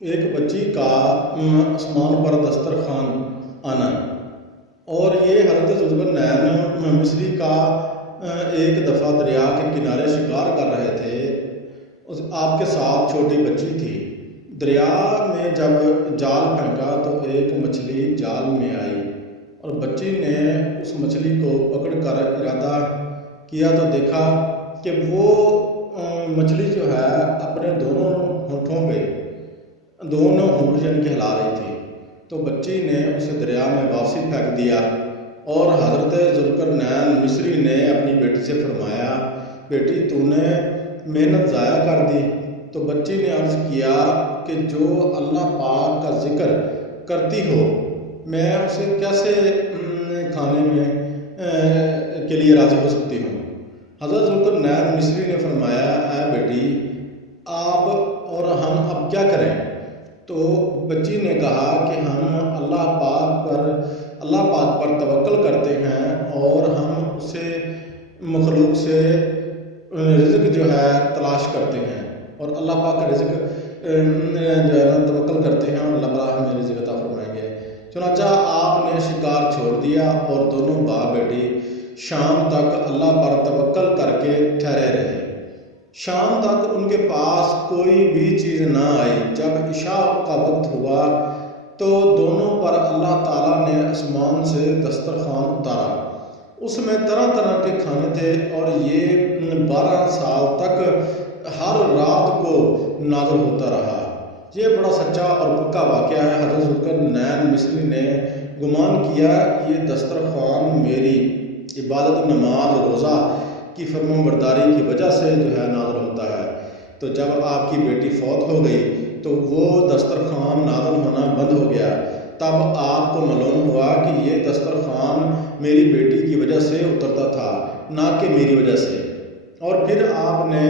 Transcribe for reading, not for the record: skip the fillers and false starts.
ایک بچی کا آسمان پر دسترخوان آنا، اور یہ حضرت ذوالقرنین مصری کا ایک دفعہ دریا کے کنارے شکار کر رہے تھے۔ آپ کے ساتھ چھوٹی بچی تھی۔ دریا میں جب جال پھینکا تو ایک مچھلی جال میں آئی، اور بچی نے اس مچھلی کو پکڑ کر ارادہ کیا تو دیکھا کہ وہ مچھلی جو ہے اپنے دونوں ہونٹ یعنی کہ ہلا رہی تھی۔ تو بچی نے اسے دریا میں واپسی پھینک دیا، اور حضرت ذوالقرنین مصری نے اپنی بیٹی سے فرمایا، بیٹی تو نے محنت ضائع کر دی۔ تو بچی نے عرض کیا کہ جو اللہ پاک کا ذکر کرتی ہو، میں اسے کیسے کھانے میں کے لیے راضی ہو سکتی ہوں؟ حضرت ذوالقرنین مصری نے فرمایا، اے بیٹی، آپ اور ہم اب کیا کریں؟ تو بچی نے کہا کہ ہم اللہ پاک پر توکل کرتے ہیں، اور ہم اسے مخلوق سے رزق جو ہے تلاش کرتے ہیں، اور اللہ پاک کا رزق جو ہے توکل کرتے ہیں، اور اللہ تعالیٰ ہمیں رزق عطا فرمائیں گے۔ چنانچہ آپ نے شکار چھوڑ دیا، اور دونوں باپ بیٹی شام تک اللہ پر توکل کر کے ٹھہرے رہے۔ شام تک ان کے پاس کوئی بھی چیز نہ آئی۔ جب عشاء کا وقت ہوا تو دونوں پر اللہ تعالیٰ نے آسمان سے دسترخوان اتارا۔ اس میں طرح طرح کے کھانے تھے، اور یہ 12 سال تک ہر رات کو نازل ہوتا رہا۔ یہ بڑا سچا اور پکا واقعہ ہے۔ حضرت ذوالقرنین مصری نے گمان کیا یہ دسترخوان میری عبادت، نماز، روزہ کی فرمان برداری کی وجہ سے جو ہے نازل ہوتا ہے۔ تو جب آپ کی بیٹی فوت ہو گئی تو وہ دسترخوان نازل ہونا بند ہو گیا۔ تب آپ کو معلوم ہوا کہ یہ دسترخوان میری بیٹی کی وجہ سے اترتا تھا، نہ کہ میری وجہ سے۔ اور پھر آپ نے